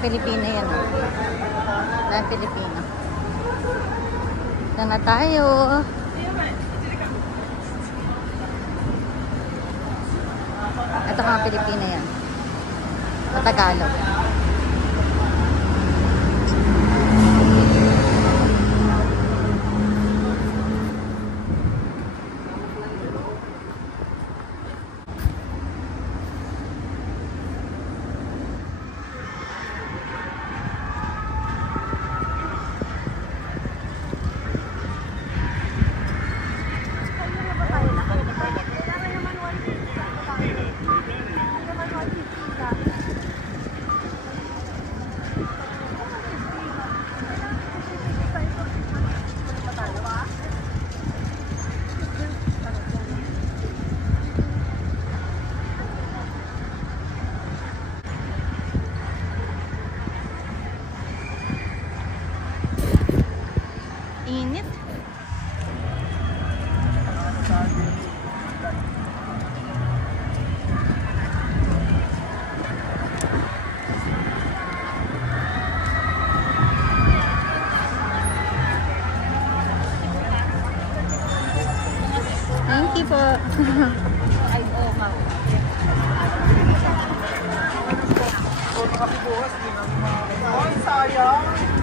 Pilipino yan. Mga Pilipino. Ito na tayo. Ito mga Pilipino yan. Sa Tagalog. Init. Thank you po. Ay, oh, ma'am. Ay, sayang.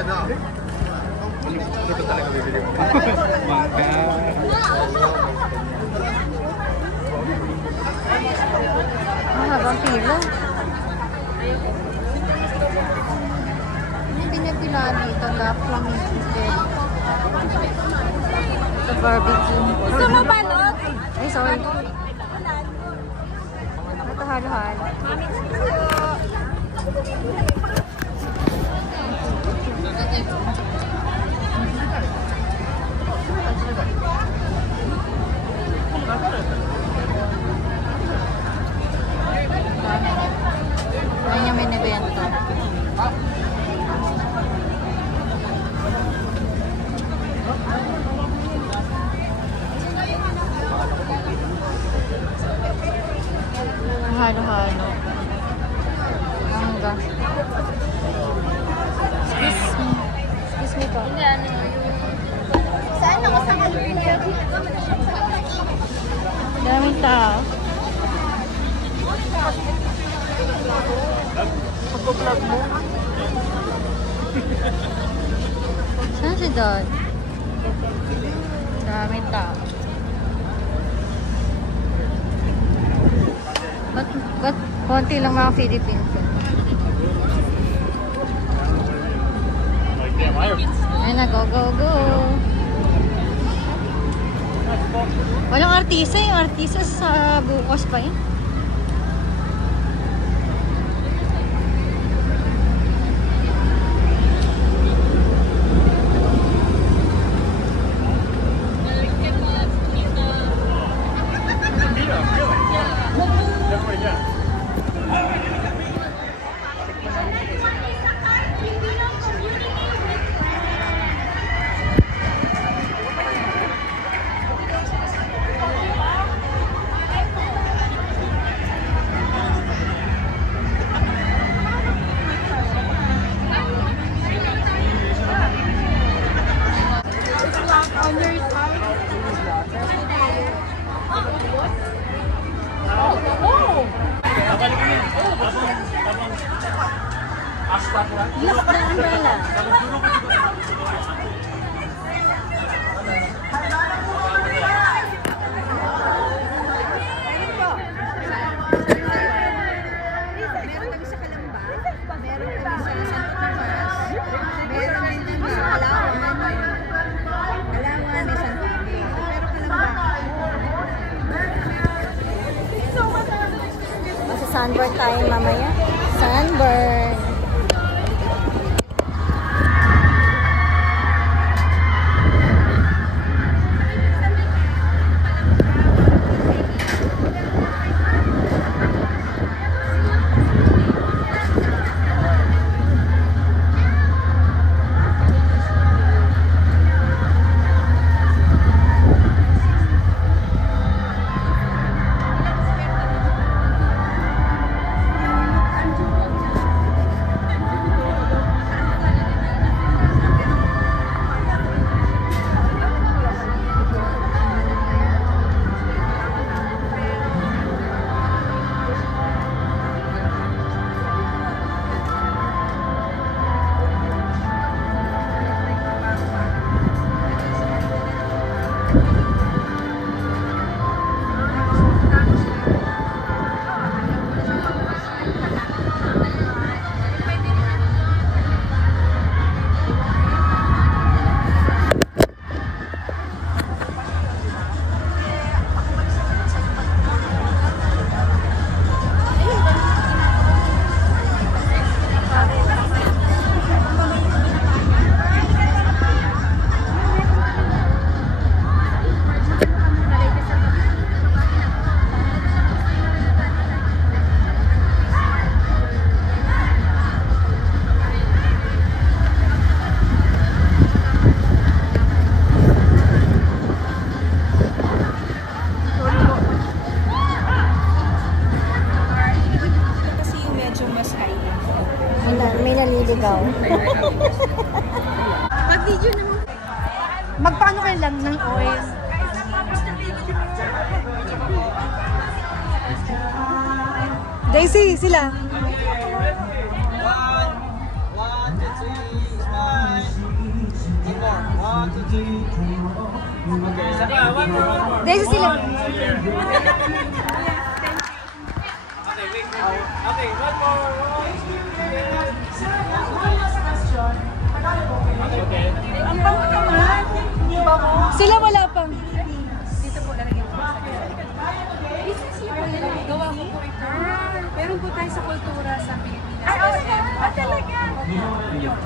Ito talaga bibili mo. Mangga. Mahabang pila. Hindi pinapila dito na flamingo. Sa barbecue. Gusto mo balot? Ay, sorry. Ito halo-halo. Ayan yung minibenta. Halo-halo. Mangga. Excuse me po. Saan ako sa California? Daming tao. Pag-vlog mo? Saan si Don? Daming tao. Ba't konti lang mga Philippines? Ayun na, go, go, go! Walang artista, yung artista sa bukas pa yun. Look, the umbrella. Meron kami sa Kalamba. Meron kami sa Santo Tomas. Meron din kami sa Palawan. Palawan, may Santo Tomas. Pero Kalamba. Sa sunburn tayo mamaya. Sunburn. May naliligaw. Mag-video naman. Magpaano kayo lang ng oil? Daisy, sila. 1, 2, 3, smile. Daisy sila. Okay, one more. Sila wala pang. Dito po lalagyan ko sa gawa ko po ito. Meron po tayo sa kultura sa Pilipinas. Ay, SM. Ah, talaga?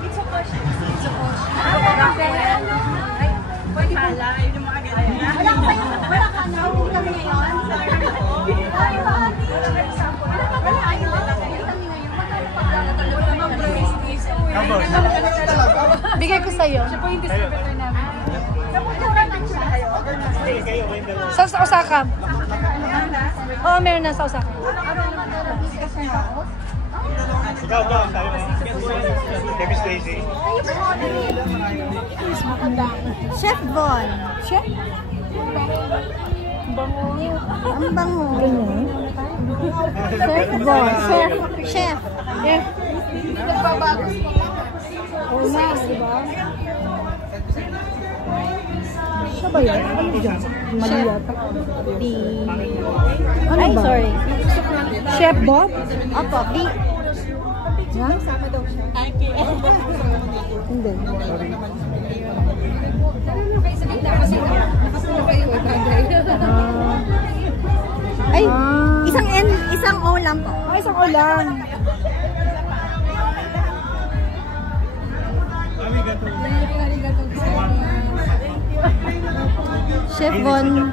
It's a question. It's a question. Ay, pwede pala. Yun yung mga ganyan. Wala ka na. Hindi kami ngayon. Ay, mahati. Wala kayo. Hindi kami ngayon. Bigay ko sa'yo. Siya po yung distributor namin. Sa Osaka. Oo, meron na sa Osaka. Ikaw, sabi mo. Debbie Stacy. Chef Von. Chef? Ang bango. Chef Von. Chef. Chef. Chef. Nagbabago. Oo na, diba? Siya ba yan? Ano dyan? Mali yata. Ano ba? Sorry. Chef Bob? Opo, B. Ha? Hindi. Ay, isang N, isang O lang po. Ah, isang O lang. Chef Von.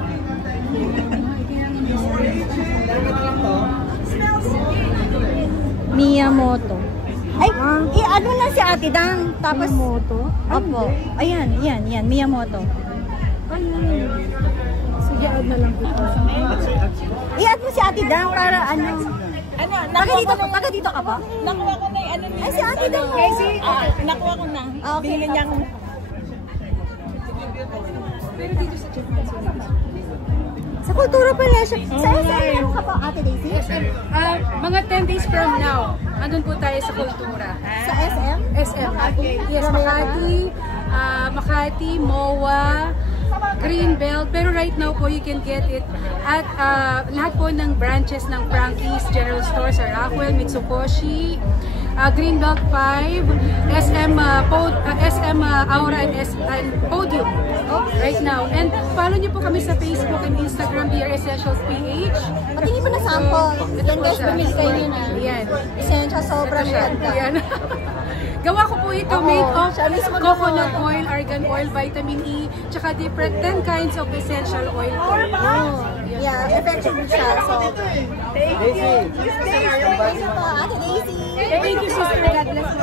Miyamoto. Ay, i-add mo na si Ate Dang. Tapos, Miyamoto? Opo. Ayan, yan. Miyamoto. Sige, add na lang dito. I-add mo si Ate Dang para ano. Taga dito ka ba? Nakuha ko na yung ano niya. Ay, si Ate Dang. Nakuha ko na. Okay. Bili niya ako. Pero dito sa Japan, Sa kultura pala siya. Sa SM ka pa, Ate Daisy? mga 10 days from now, andun po tayo sa kultura. Sa SM? SM. Yes, Makati, MOA, Greenbelt. Pero right now po, you can get it at lahat po ng branches ng Frankie's General Stores, Rockwell, Mitsukoshi, Greenbelt 5, SM Aura and Podium right now. And follow niyo po kami sa Facebook and Instagram, Dear Essentials PH. Patingin mo na sample. Yan guys, bumili kayo yun ah. Ayan. Essential, sobrang ganda. Ayan. Gawa ko po ito made of coconut oil, argan oil, vitamin E, tsaka different 10 kinds of essential oil po. Yeah, effective siya. So, thank you. Thank you po, Ate Daisy. Thank you, sister. God bless you.